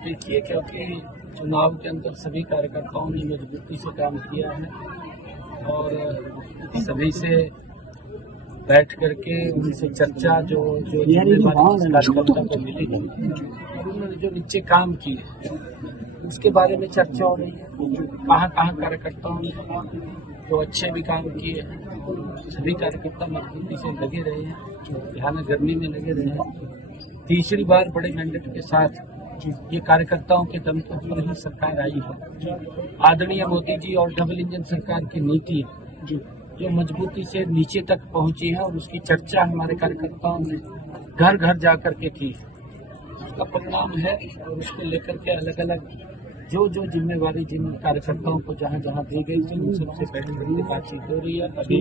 देखिए, क्योंकि चुनाव के अंदर सभी कार्यकर्ताओं ने मजबूती से काम किया है और सभी से बैठ करके उनसे चर्चा जो कार्यकर्ता को मिली थी और उन्होंने जो नीचे काम किए उसके बारे में चर्चा हो रही है। कहाँ कार्यकर्ताओं ने जो अच्छे भी काम किए हैं, सभी कार्यकर्ता मजबूती से लगे रहे हैं, यहाँ गर्मी में लगे रहे हैं। तीसरी बार बड़े मैंडेट के साथ ये कार्यकर्ताओं के दम के ऊपर ही सरकार आई है। आदरणीय मोदी जी और डबल इंजन सरकार की नीति जो मजबूती से नीचे तक पहुंची है और उसकी चर्चा हमारे कार्यकर्ताओं ने घर घर जाकर के की, उसका परिणाम है। और उसको लेकर के अलग अलग जो जिम्मेवारी जिन कार्यकर्ताओं को जहां जहां दी गई थी उन सबसे बैठ करके बातचीत हो रही है। अभी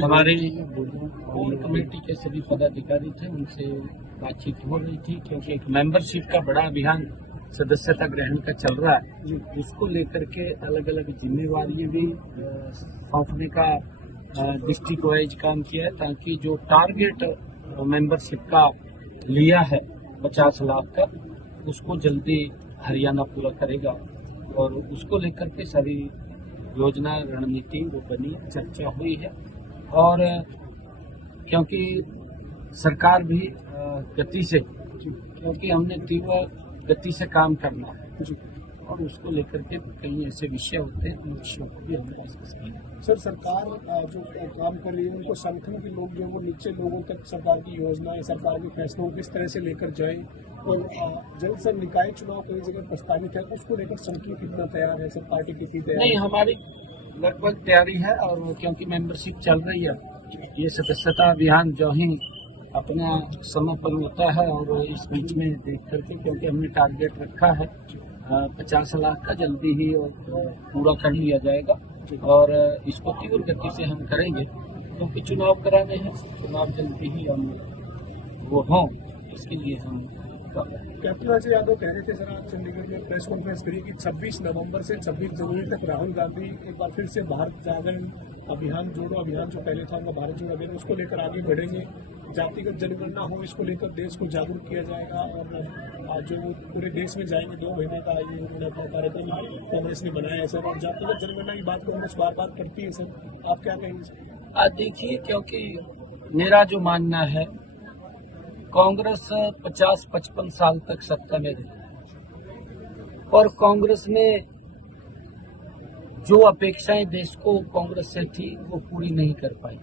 हमारे कोर कमेटी के सभी पदाधिकारी थे, उनसे बातचीत हो रही थी, क्योंकि एक मेंबरशिप का बड़ा अभियान सदस्यता ग्रहण का चल रहा है। उसको लेकर के अलग अलग जिम्मेवारियां भी सौंपने का डिस्ट्रिक्ट वाइज काम किया है, ताकि जो टारगेट मेंबरशिप का लिया है 50 लाख का, उसको जल्दी हरियाणा पूरा करेगा। और उसको लेकर के सारी योजना रणनीति वो बनी, चर्चा हुई है। और क्योंकि सरकार भी गति से, क्योंकि हमने तीव्र गति से काम करना है और उसको लेकर के कई ऐसे विषय होते हैं, उन विषयों को भी हमने डिस्कस किया। सर, सरकार जो काम कर रही है उनको संगठन के लोग जो वो नीचे लोगों तक सरकार की योजनाएं, सरकार के फैसलों को किस तरह से लेकर जाए, और जल्द से निकाय चुनाव कई जगह प्रस्तावित है, उसको लेकर संगठन कितना तैयार है, सब पार्टी कितनी तैयार है? नहीं, हमारी लगभग तैयारी है। और क्योंकि मेंबरशिप चल रही है, ये सदस्यता अभियान जो ही अपना समय पर होता है और इस बीच में देख करके, क्योंकि हमने टारगेट रखा है 50 लाख का, जल्दी ही और पूरा कर लिया जाएगा। और इसको तीव्र गति से हम करेंगे, क्योंकि चुनाव कराने हैं, चुनाव जल्दी ही हम वो हों, इसके लिए हम कैप्टन अजय यादव कह रहे थे सर आज चंडीगढ़ में प्रेस कॉन्फ्रेंस करी कि 26 नवंबर से 26 जनवरी तक राहुल गांधी एक बार फिर से भारत जागरण अभियान, जोड़ो अभियान जो पहले था उनका भारत जोड़ो अभियान, उसको लेकर आगे बढ़ेंगे। जातिगत जनगणना हो, इसको लेकर देश को जागरूक किया जाएगा। और जो पूरे देश में जाएंगे, 2 महीने का ये उन्होंने अपना कार्यक्रम कांग्रेस ने बनाया है सर। और जातिगत जनगणना की बात कांग्रेस बार बार करती है सर, आप क्या कहेंगे? देखिए, क्योंकि मेरा जो मानना है, कांग्रेस 50-55 साल तक सत्ता में रही और कांग्रेस ने जो अपेक्षाएं देश को कांग्रेस से थी वो पूरी नहीं कर पाई।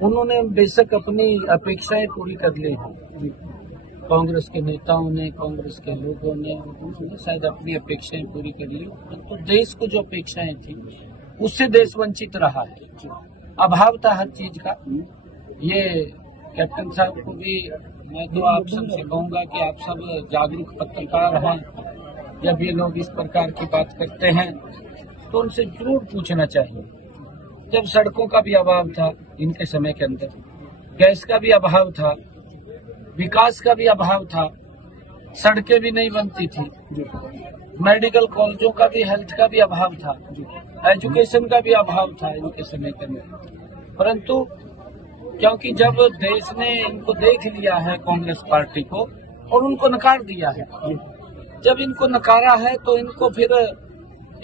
उन्होंने बेशक अपनी अपेक्षाएं पूरी कर ली हैं, कांग्रेस के नेताओं ने, कांग्रेस के लोगों ने, उन्होंने शायद अपनी अपेक्षाएं पूरी कर ली, तो देश को जो अपेक्षाएं थी उससे देश वंचित रहा है। अभाव था हर चीज का। ये कैप्टन साहब को भी मैं तो आप सबसे कहूंगा कि आप सब जागरूक पत्रकार हैं, जब ये लोग इस प्रकार की बात करते हैं तो उनसे जरूर पूछना चाहिए। जब सड़कों का भी अभाव था इनके समय के अंदर, गैस का भी अभाव था, विकास का भी अभाव था, सड़कें भी नहीं बनती थी, मेडिकल कॉलेजों का भी, हेल्थ का भी अभाव था, एजुकेशन का भी अभाव था इनके समय के अंदर। परंतु क्योंकि जब देश ने इनको देख लिया है, कांग्रेस पार्टी को, और उनको नकार दिया है, जब इनको नकारा है तो इनको फिर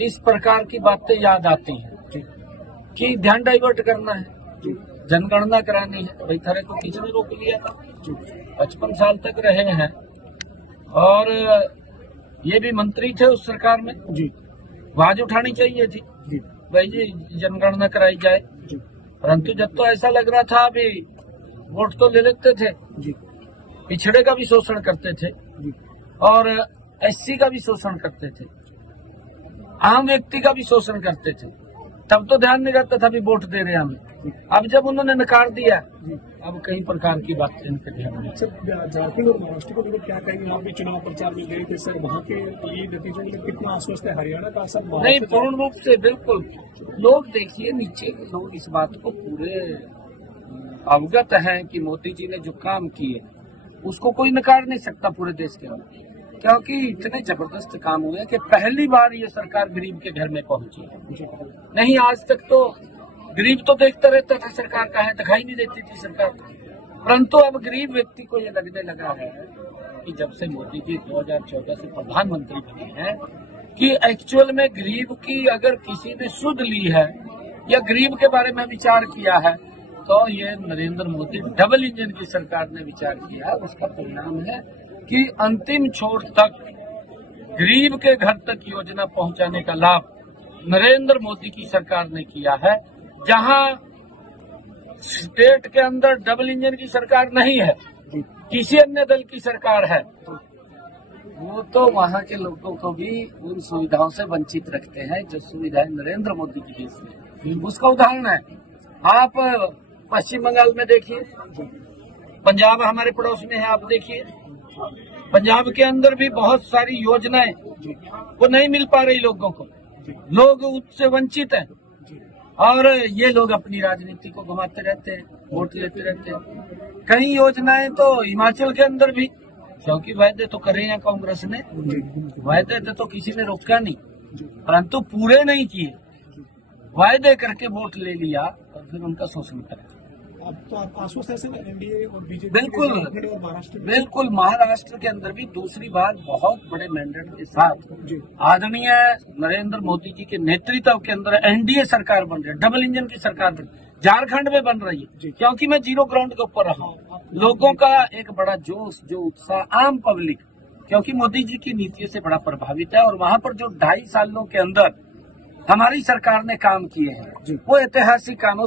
इस प्रकार की बातें याद आती हैं कि ध्यान डाइवर्ट करना है, जनगणना करानी है। भाई थारे को किसने रोक लिया था? 55 साल तक रहे हैं और ये भी मंत्री थे उस सरकार में जी, आवाज उठानी चाहिए थी भाई जी जनगणना कराई जाए। परंतु जब तो ऐसा लग रहा था अभी वोट तो ले लेते थे जी, पिछड़े का भी शोषण करते थे जी, और एससी का भी शोषण करते थे, आम व्यक्ति का भी शोषण करते थे, तब तो ध्यान नहीं रहता था भी वोट दे रहे हमें। अब जब उन्होंने नकार दिया, अब कई प्रकार की बातें इनके ध्यान में। सर, झारखंड और महाराष्ट्र को लेकर क्या कहेंगे? आप भी चुनाव प्रचार में गए थे सर, वहाँ के ये नतीजों में कितना आश्वस्त है? हरियाणा का असर नहीं, पूर्ण रूप से बिल्कुल। लोग देखिए, नीचे लोग इस बात को पूरे अवगत हैं कि मोदी जी ने जो काम किए उसको कोई नकार नहीं सकता पूरे देश के अंदर, क्योंकि इतने जबरदस्त काम हुए कि पहली बार ये सरकार गरीब के घर में पहुंची है। नहीं, आज तक तो गरीब तो देखता रहता था सरकार कहाँ है, दिखाई नहीं देती थी सरकार। परंतु अब गरीब व्यक्ति को ये लगने लगा है कि जब से मोदी जी 2014 से प्रधानमंत्री बने हैं कि एक्चुअल में गरीब की अगर किसी ने सुध ली है या गरीब के बारे में विचार किया है तो ये नरेंद्र मोदी डबल इंजन की सरकार ने विचार किया। उसका परिणाम है कि अंतिम छोर तक गरीब के घर तक योजना पहुंचाने का लाभ नरेंद्र मोदी की सरकार ने किया है। जहां स्टेट के अंदर डबल इंजन की सरकार नहीं है, किसी अन्य दल की सरकार है, वो तो वहां के लोगों को भी उन सुविधाओं से वंचित रखते हैं जो सुविधाएं नरेंद्र मोदी की दी है। उसका उदाहरण है, आप पश्चिम बंगाल में देखिए, पंजाब हमारे पड़ोस में है, आप देखिए पंजाब के अंदर भी बहुत सारी योजनाएं वो नहीं मिल पा रही लोगों को, लोग उससे वंचित हैं और ये लोग अपनी राजनीति को घुमाते रहते हैं, वोट लेते रहते हैं। कई योजनाएं तो हिमाचल के अंदर भी, क्योंकि वायदे तो करे हैं कांग्रेस ने, वायदे तो किसी ने रोका नहीं, परंतु पूरे नहीं किए, वायदे करके वोट ले लिया और फिर उनका शोषण करा। अब तो आप आश्वस्त है एनडीए और बीजेपी बिल्कुल बिल्कुल, महाराष्ट्र के अंदर भी दूसरी बार बहुत बड़े मैंडेट के साथ आदरणीय नरेंद्र मोदी जी के नेतृत्व के अंदर एनडीए सरकार बन रही है, डबल इंजन की सरकार बन रही है। झारखंड में बन रही है, क्योंकि मैं जीरो ग्राउंड के ऊपर रहा हूँ। लोगों का एक बड़ा जोश, जो उत्साह, आम पब्लिक क्योंकि मोदी जी की नीतियों से बड़ा प्रभावित है और वहाँ पर जो 2.5 सालों के अंदर हमारी सरकार ने काम किए हैं वो ऐतिहासिक काम।